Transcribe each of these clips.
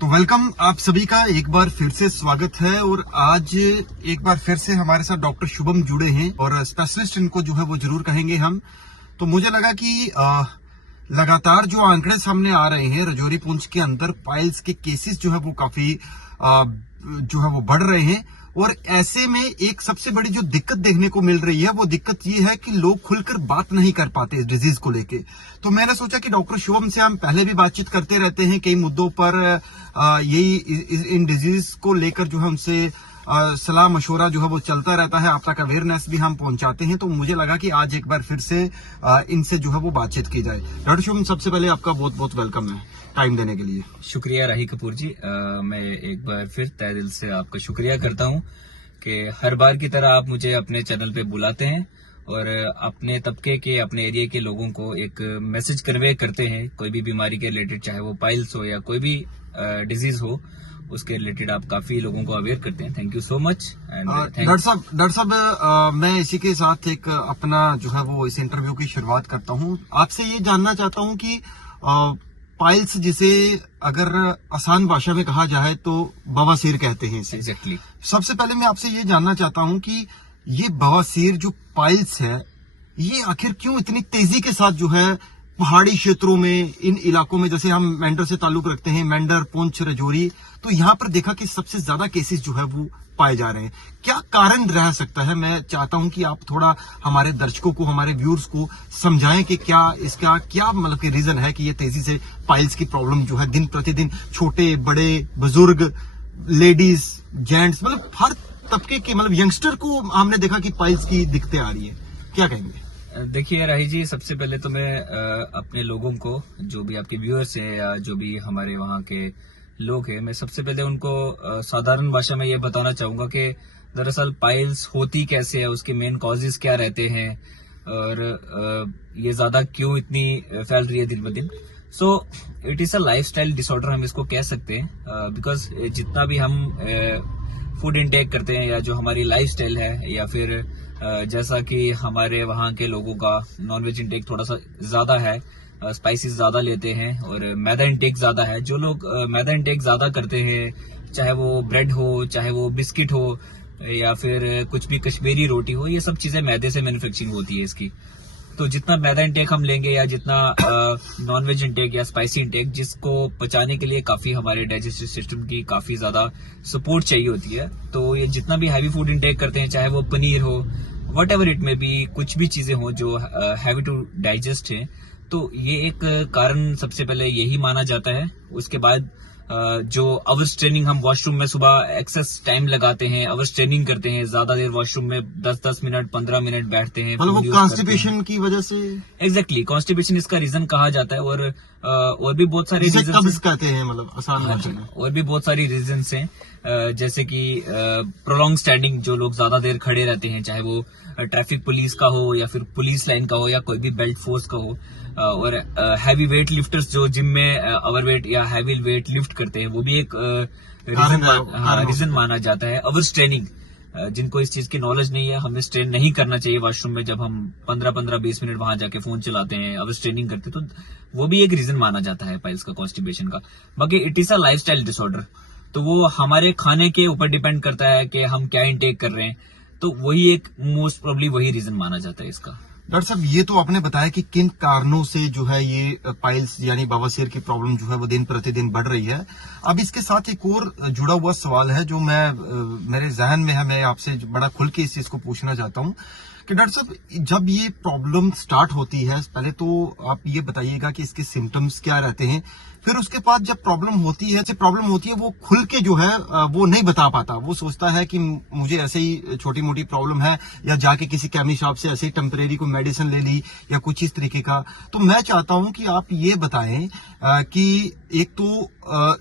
तो वेलकम आप सभी का एक बार फिर से स्वागत है। और आज एक बार फिर से हमारे साथ डॉक्टर शुभम जुड़े हैं और स्पेशलिस्ट इनको जो है वो जरूर कहेंगे हम। तो मुझे लगा कि लगातार जो आंकड़े सामने आ रहे हैं राजौरी पुंछ के अंदर पाइल्स के केसेस जो है वो काफी जो है वो बढ़ रहे हैं। और ऐसे में एक सबसे बड़ी जो दिक्कत देखने को मिल रही है वो दिक्कत ये है कि लोग खुलकर बात नहीं कर पाते इस डिजीज को लेके। तो मैंने सोचा कि डॉक्टर शुभम से हम पहले भी बातचीत करते रहते हैं कई मुद्दों पर, यही इन डिजीज को लेकर जो है उनसे सलाह मशवरा जो है वो चलता रहता है, आप तक अवेयरनेस भी हम पहुंचाते हैं। तो मुझे लगा कि आज एक बार फिर से इनसे जो है वो बातचीत की जाए। डॉक्टर शुभम, सबसे पहले आपका बहुत बहुत वेलकम है टाइम देने के लिए। शुक्रिया राही कपूर जी। मैं एक बार फिर तहे दिल से आपका शुक्रिया करता हूं कि हर बार की तरह आप मुझे अपने चैनल पे बुलाते हैं और अपने तबके के, अपने एरिया के लोगों को एक मैसेज कन्वे करते हैं। कोई भी बीमारी के रिलेटेड, चाहे वो पाइल्स हो या कोई भी डिजीज हो, उसके रिलेटेड आप काफी लोगों को अवेयर करते हैं। Thank you so much. And doctor साहब, मैं इसी के साथ एक अपना जो है वो इस इंटरव्यू की शुरुआत करता हूं। आपसे ये जानना चाहता हूं कि पाइल्स, जिसे अगर आसान भाषा में कहा जाए तो बवासीर कहते हैं इसे। एग्जैक्टली। सबसे पहले मैं आपसे ये जानना चाहता हूं कि ये बवासीर जो पाइल्स है, ये आखिर क्यों इतनी तेजी के साथ जो है पहाड़ी क्षेत्रों में, इन इलाकों में, जैसे हम मेंढर से ताल्लुक रखते हैं, मेंढर, पुंछ, राजौरी, तो यहाँ पर देखा कि सबसे ज्यादा केसेस जो है वो पाए जा रहे हैं। क्या कारण रह सकता है? मैं चाहता हूं कि आप थोड़ा हमारे दर्शकों को, हमारे व्यूअर्स को समझाएं कि क्या इसका क्या मतलब कि रीजन है कि ये तेजी से पाइल्स की प्रॉब्लम जो है दिन प्रतिदिन छोटे बड़े बुजुर्ग, लेडीज, जेंट्स, मतलब हर तबके के, मतलब यंगस्टर को हमने देखा कि पाइल्स की दिक्कतें आ रही है। क्या कहेंगे? देखिए राही जी, सबसे पहले तो मैं अपने लोगों को, जो भी आपके व्यूअर्स हैं या जो भी हमारे वहाँ के लोग हैं, मैं सबसे पहले उनको साधारण भाषा में ये बताना चाहूंगा कि दरअसल पाइल्स होती कैसे है, उसके मेन कॉजेज क्या रहते हैं और ये ज्यादा क्यों इतनी फैल रही है दिन ब दिन। So it is a lifestyle disorder, हम इसको कह सकते हैं। बिकॉज जितना भी हम फूड इनटेक करते हैं या जो हमारी लाइफस्टाइल है, या फिर जैसा कि हमारे वहाँ के लोगों का नॉनवेज इंटेक थोड़ा सा ज्यादा है, स्पाइसेस ज्यादा लेते हैं और मैदा इंटेक ज्यादा है। जो लोग मैदा इंटेक ज्यादा करते हैं, चाहे वो ब्रेड हो, चाहे वो बिस्किट हो, या फिर कुछ भी कश्मीरी रोटी हो, ये सब चीजें मैदे से मैन्युफैक्चरिंग होती है इसकी। तो जितना मैदा इंटेक हम लेंगे या जितना नॉनवेज इंटेक या स्पाइसी इंटेक, जिसको पचाने के लिए काफी हमारे डाइजेस्टिव सिस्टम की काफी ज्यादा सपोर्ट चाहिए होती है, तो ये जितना भी हैवी फूड इंटेक करते हैं, चाहे वो पनीर हो, वट एवर इट में भी, कुछ भी चीजें हो जो हैवी टू डाइजेस्ट है, तो ये एक कारण सबसे पहले यही माना जाता है। उसके बाद जो अवर्स ट्रेनिंग, हम वॉशरूम में सुबह एक्सेस टाइम लगाते हैं, अवर्स ट्रेनिंग करते हैं, ज्यादा देर वॉशरूम में 10-10 मिनट, 15 मिनट बैठते हैं, मतलब वो कॉन्स्टिपेशन की वजह से। एग्जैक्टली, कॉन्स्टिपेशन इसका रीजन कहा जाता है। और भी बहुत सारी रीजन कहते हैं, मतलब आसान भाषा में। और भी बहुत सारी रीजंस हैं, जैसे कि प्रोलॉन्ग स्टैंडिंग, जो लोग ज्यादा देर खड़े रहते हैं, चाहे वो ट्रैफिक पुलिस का हो या फिर पुलिस लाइन का हो या कोई भी बेल्ट फोर्स का हो, और हैवी वेट लिफ्टर्स जो जिम में ओवर वेट या हैवी वेट लिफ्ट करते हैं, वो भी एक रीजन माना जाता है। अवर्स ट्रेनिंग, जिनको इस चीज की नॉलेज नहीं है, हमें स्ट्रेन नहीं करना चाहिए वॉशरूम में। जब हम 15-20 मिनट वहां जाके फोन चलाते हैं, अवर्स ट्रेनिंग करते हैं, तो वो भी एक रीजन माना जाता है पाइल्स का, कॉन्स्टिपेशन का। बाकी it is a lifestyle disorder, तो वो हमारे खाने के ऊपर डिपेंड करता है कि हम क्या इंटेक कर रहे हैं, तो वही एक मोस्ट प्रोबेबली वही रीजन माना जाता है इसका। डॉक्टर साहब, ये तो आपने बताया कि किन कारणों से जो है ये पाइल्स यानी बवासीर की प्रॉब्लम जो है वो दिन प्रतिदिन बढ़ रही है। अब इसके साथ एक और जुड़ा हुआ सवाल है जो मेरे जहन में है, मैं आपसे बड़ा खुल के इस चीज को पूछना चाहता हूँ कि डॉक्टर साहब, जब ये प्रॉब्लम स्टार्ट होती है, पहले तो आप ये बताइएगा कि इसके सिम्टम्स क्या रहते हैं। फिर उसके बाद जब प्रॉब्लम होती है वो खुल के जो है वो नहीं बता पाता। वो सोचता है कि मुझे ऐसे ही छोटी मोटी प्रॉब्लम है, या जाके किसी केमिस्ट शॉप से ऐसे ही टेम्परेरी को मेडिसिन ले ली या कुछ इस तरीके का। तो मैं चाहता हूं कि आप ये बताएं कि एक तो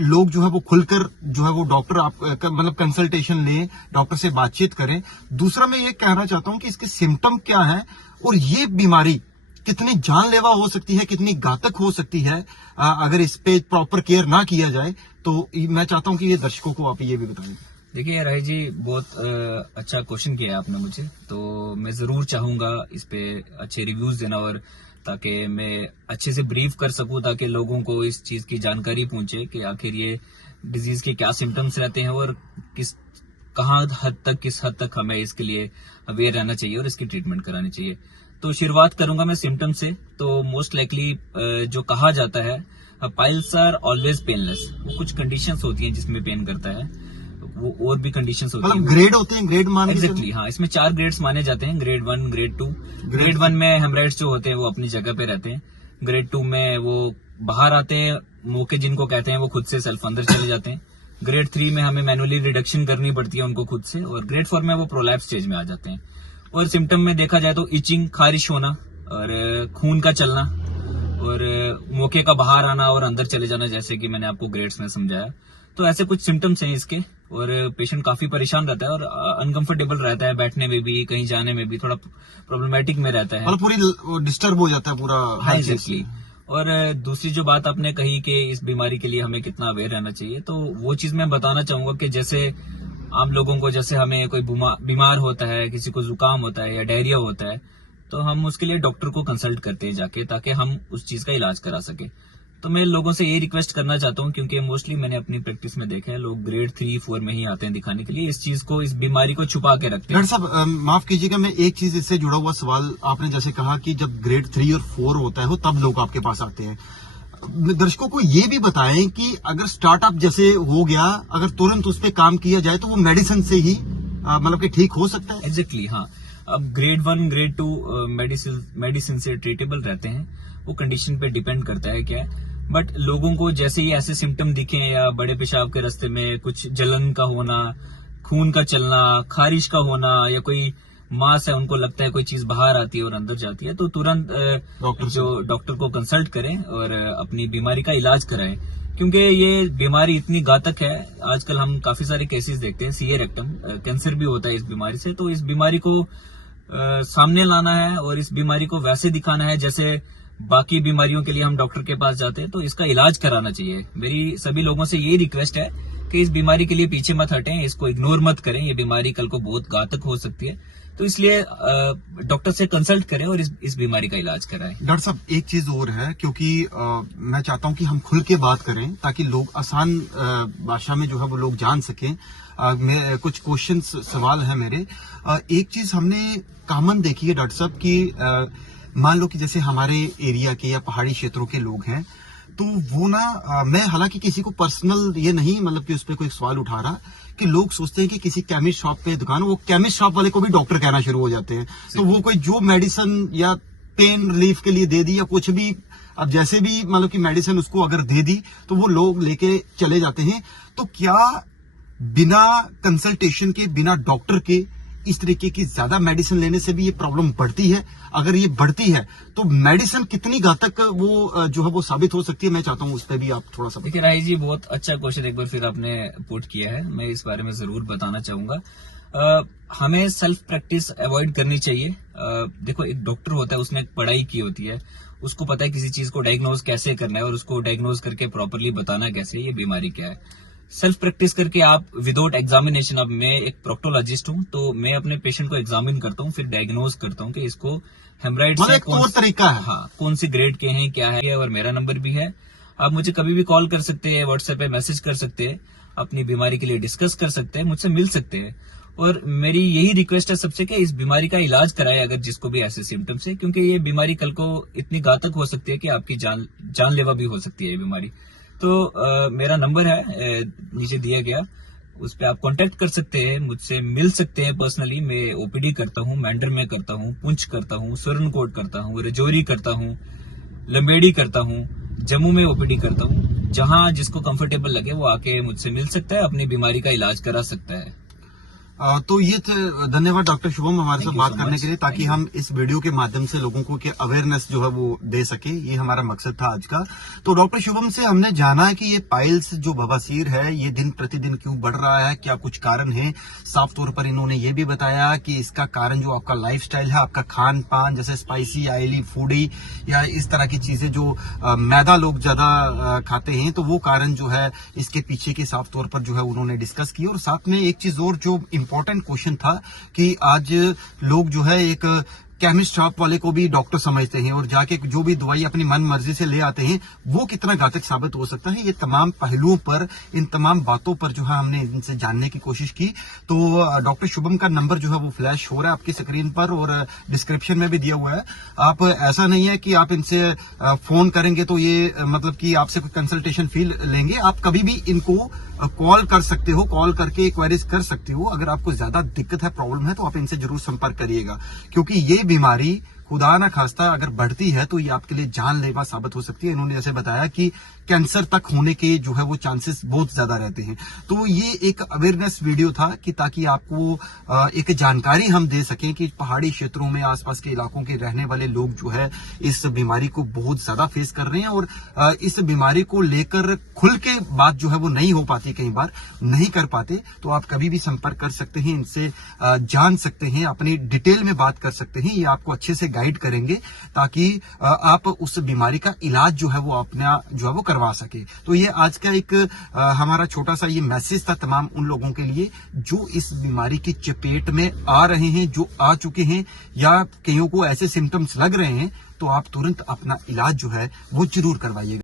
लोग जो है वो खुलकर जो है वो डॉक्टर आप मतलब कंसल्टेशन लें, डॉक्टर से बातचीत करें। दूसरा मैं ये कहना चाहता हूं कि इसके सिम्टम क्या है और ये बीमारी कितनी जानलेवा हो सकती है, कितनी घातक हो सकती है अगर इस पे प्रॉपर केयर ना किया जाए। तो मैं चाहता हूं कि ये दर्शकों को आप ये भी बताएं। देखिए राही जी, बहुत अच्छा क्वेश्चन किया आपने मुझे, तो मैं जरूर चाहूंगा इस पे अच्छे रिव्यूज देना और ताकि मैं अच्छे से ब्रीफ कर सकूं, ताकि लोगों को इस चीज की जानकारी पहुंचे कि आखिर ये डिजीज के क्या सिम्टम्स रहते हैं और किस हद तक हमें इसके लिए अवेयर रहना चाहिए और इसकी ट्रीटमेंट करानी चाहिए। तो शुरुआत करूंगा मैं सिम्टम से। तो मोस्ट लाइकली जो कहा जाता है, पाइल्स आर ऑलवेज पेनलेस। वो कुछ कंडीशंस होती हैं जिसमें पेन करता है, वो और भी कंडीशंस होती हैं। ग्रेड होते हैं, ग्रेड मान एग्जैक्टली हाँ, इसमें 4 ग्रेड्स माने जाते हैं, ग्रेड 1, ग्रेड 2। ग्रेड 1 में हेमराइड्स जो होते हैं वो अपनी जगह पे रहते हैं। ग्रेड 2 में वो बाहर आते हैं, मोके जिनको कहते हैं, वो खुद से सेल्फ अंदर चले जाते हैं। ग्रेड 3 में हमें मैनुअली रिडक्शन करनी पड़ती है उनको खुद से, और ग्रेड 4 में वो प्रोलैप्स स्टेज में आ जाते हैं। और सिम्टम में देखा जाए तो इचिंग, खारिश होना और खून का चलना और मोके का बाहर आना और अंदर चले जाना, जैसे कि मैंने आपको ग्रेड्स में समझाया। तो ऐसे कुछ सिम्टम्स हैं इसके, और पेशेंट काफी परेशान रहता है और अनकंफर्टेबल रहता है, बैठने में भी, कहीं जाने में भी थोड़ा प्रॉब्लमेटिक में रहता है, पूरी डिस्टर्ब हो जाता है पूरा। हाँ एग्जैक्टली। और दूसरी जो बात आपने कही कि इस बीमारी के लिए हमें कितना अवेयर रहना चाहिए, तो वो चीज मैं बताना चाहूंगा कि जैसे आम लोगों को, जैसे हमें कोई बीमार होता है, किसी को जुकाम होता है या डायरिया होता है, तो हम उसके लिए डॉक्टर को कंसल्ट करते हैं जाके, ताकि हम उस चीज का इलाज करा सके। तो मैं लोगों से ये रिक्वेस्ट करना चाहता हूँ, क्योंकि मोस्टली मैंने अपनी प्रैक्टिस में देखा है, लोग ग्रेड 3, 4 में ही आते हैं दिखाने के लिए, इस चीज को, इस बीमारी को छुपा के रखते हैं। डॉक्टर साहब माफ कीजिएगा, मैं एक चीज इससे जुड़ा हुआ सवाल, आपने जैसे कहा कि जब ग्रेड 3 और 4 होता है, वो तब लोग आपके पास आते हैं। दर्शकों को ये भी बताएं कि अगर स्टार्टअप जैसे हो गया, अगर तुरंत उस पर काम किया जाए तो वो मेडिसिन से ही मतलब कि ठीक हो सकता है। एग्जैक्टली हाँ। अब ग्रेड 1, ग्रेड 2 मेडिसिन से ट्रीटेबल रहते हैं, वो कंडीशन पे डिपेंड करता है क्या है। बट लोगों को जैसे ही ऐसे सिम्टम दिखे, या बड़े पेशाब के रास्ते में कुछ जलन का होना, खून का चलना, खारिश का होना, या कोई मास है, उनको लगता है कोई चीज बाहर आती है और अंदर जाती है, तो तुरंत डॉक्टर को कंसल्ट करें और अपनी बीमारी का इलाज कराएं, क्योंकि ये बीमारी इतनी घातक है। आजकल हम काफी सारे केसेस देखते हैं, सीए रेक्टम कैंसर भी होता है इस बीमारी से। तो इस बीमारी को सामने लाना है और इस बीमारी को वैसे दिखाना है जैसे बाकी बीमारियों के लिए हम डॉक्टर के पास जाते हैं, तो इसका इलाज कराना चाहिए। मेरी सभी लोगों से यही रिक्वेस्ट है कि इस बीमारी के लिए पीछे मत हटें, इसको इग्नोर मत करें। ये बीमारी कल को बहुत घातक हो सकती है, तो इसलिए डॉक्टर से कंसल्ट करें और इस बीमारी का इलाज कराएं। डॉक्टर साहब एक चीज और है, क्योंकि मैं चाहता हूं कि हम खुल के बात करें, ताकि लोग आसान भाषा में जो है वो लोग जान सकें। कुछ क्वेश्चन सवाल है मेरे। एक चीज हमने कॉमन देखी है डॉक्टर साहब की, मान लो कि जैसे हमारे एरिया के या पहाड़ी क्षेत्रों के लोग हैं, तो वो ना मैं हालांकि किसी को पर्सनल ये नहीं, मतलब कि उस पर कोई सवाल उठा रहा, कि लोग सोचते हैं कि किसी केमिस्ट शॉप पे दुकान, वो केमिस्ट शॉप वाले को भी डॉक्टर कहना शुरू हो जाते हैं। तो वो कोई जो मेडिसिन या पेन रिलीफ के लिए दे दी या कुछ भी, अब जैसे भी मतलब कि मेडिसिन उसको अगर दे दी, तो वो लोग लेके चले जाते हैं। तो क्या बिना कंसल्टेशन के, बिना डॉक्टर के, इस तरीके की ज्यादा मेडिसिन लेने से भी ये प्रॉब्लम बढ़ती है? अगर ये बढ़ती है तो मेडिसिन कितनी घातक वो जो है वो साबित हो सकती है? मैं चाहता हूँ उस पर भी आप थोड़ा सा। देखिए राही जी, बहुत अच्छा क्वेश्चन एक बार फिर आपने पुट किया है, मैं इस बारे में जरूर बताना चाहूंगा। हमें सेल्फ प्रैक्टिस अवॉइड करनी चाहिए। देखो, एक डॉक्टर होता है, उसने एक पढ़ाई की होती है, उसको पता है किसी चीज को डायग्नोज कैसे करना है और उसको डायग्नोज करके प्रॉपरली बताना कैसे ये बीमारी क्या है। सेल्फ प्रैक्टिस करके आप विदाउट एग्जामिनेशन, अब मैं एक प्रोक्टोलॉजिस्ट हूं, तो मैं अपने पेशेंट को एग्जामिन करता हूं, फिर डायग्नोज करता हूं कि इसको हेमराइड्स मतलब कौन तरीका है, हाँ, कौन सी ग्रेड के हैं, क्या है। और मेरा नंबर भी है, आप मुझे कभी भी कॉल कर सकते हैं, व्हाट्सएप पे मैसेज कर सकते हैं, अपनी बीमारी के लिए डिस्कस कर सकते हैं, मुझसे मिल सकते हैं। और मेरी यही रिक्वेस्ट है सबसे कि इस बीमारी का इलाज कराए, अगर जिसको भी ऐसे सिम्टम्स है, क्योंकि ये बीमारी कल को इतनी घातक हो सकती है कि आपकी जानलेवा भी हो सकती है ये बीमारी। तो मेरा नंबर है नीचे दिया गया, उस पर आप कांटेक्ट कर सकते हैं, मुझसे मिल सकते हैं पर्सनली। मैं ओपीडी करता हूँ, मैंडर में करता हूँ, पुंछ करता हूँ, सुरनकोट करता हूँ, रजौरी करता हूँ, लंबेड़ी करता हूँ, जम्मू में ओपीडी करता हूँ। जहां जिसको कंफर्टेबल लगे वो आके मुझसे मिल सकता है, अपनी बीमारी का इलाज करा सकता है। तो ये थे, धन्यवाद डॉक्टर शुभम हमारे साथ बात करने के लिए, ताकि हम इस वीडियो के माध्यम से लोगों को अवेयरनेस जो है वो दे सके। ये हमारा मकसद था आज का। तो डॉक्टर शुभम से हमने जाना है कि ये पाइल्स जो बवासीर है, ये दिन प्रतिदिन क्यों बढ़ रहा है, क्या कुछ कारण है। साफ तौर पर इन्होंने ये भी बताया कि इसका कारण जो आपका लाइफस्टाइल है, आपका खान पान, जैसे स्पाइसी, ऑयली फूडी या इस तरह की चीजें जो मैदा लोग ज्यादा खाते हैं, तो वो कारण जो है इसके पीछे के साफ तौर पर जो है उन्होंने डिस्कस की। और साथ में एक चीज और जो इम्पोर्टेंट क्वेश्चन था कि आज लोग जो है एक केमिस्ट शॉप वाले को भी डॉक्टर समझते हैं और जाके जो भी दवाई अपनी मन मर्जी से ले आते हैं वो कितना घातक साबित हो सकता है। ये तमाम पहलुओं पर, इन तमाम बातों पर जो है हमने इनसे जानने की कोशिश की। तो डॉक्टर शुभम का नंबर जो है वो फ्लैश हो रहा है आपकी स्क्रीन पर और डिस्क्रिप्शन में भी दिया हुआ है। आप ऐसा नहीं है कि आप इनसे फोन करेंगे तो ये मतलब कि आपसे कोई कंसल्टेशन फी लेंगे। आप कभी भी इनको कॉल कर सकते हो, कॉल करके क्वेरीज कर सकते हो। अगर आपको ज्यादा दिक्कत है, प्रॉब्लम है, तो आप इनसे जरूर संपर्क करिएगा, क्योंकि ये बीमारी खुदा ना खास्ता अगर बढ़ती है तो ये आपके लिए जानलेवा साबित हो सकती है। इन्होंने ऐसे बताया कि कैंसर तक होने के जो है वो चांसेस बहुत ज्यादा रहते हैं। तो ये एक अवेयरनेस वीडियो था कि ताकि आपको एक जानकारी हम दे सकें कि पहाड़ी क्षेत्रों में, आसपास के इलाकों के रहने वाले लोग जो है इस बीमारी को बहुत ज्यादा फेस कर रहे हैं और इस बीमारी को लेकर खुल के बात जो है वो नहीं हो पाती, कई बार नहीं कर पाते। तो आप कभी भी संपर्क कर सकते हैं, इनसे जान सकते हैं, अपनी डिटेल में बात कर सकते हैं। ये आपको अच्छे से गाइड करेंगे ताकि आप उस बीमारी का इलाज जो है वो अपना जो है वो करवा सके। तो ये आज का एक हमारा छोटा सा ये मैसेज था तमाम उन लोगों के लिए जो इस बीमारी की चपेट में आ रहे हैं, जो आ चुके हैं या कईयों को ऐसे सिम्टम्स लग रहे हैं। तो आप तुरंत अपना इलाज जो है वो जरूर करवाइएगा।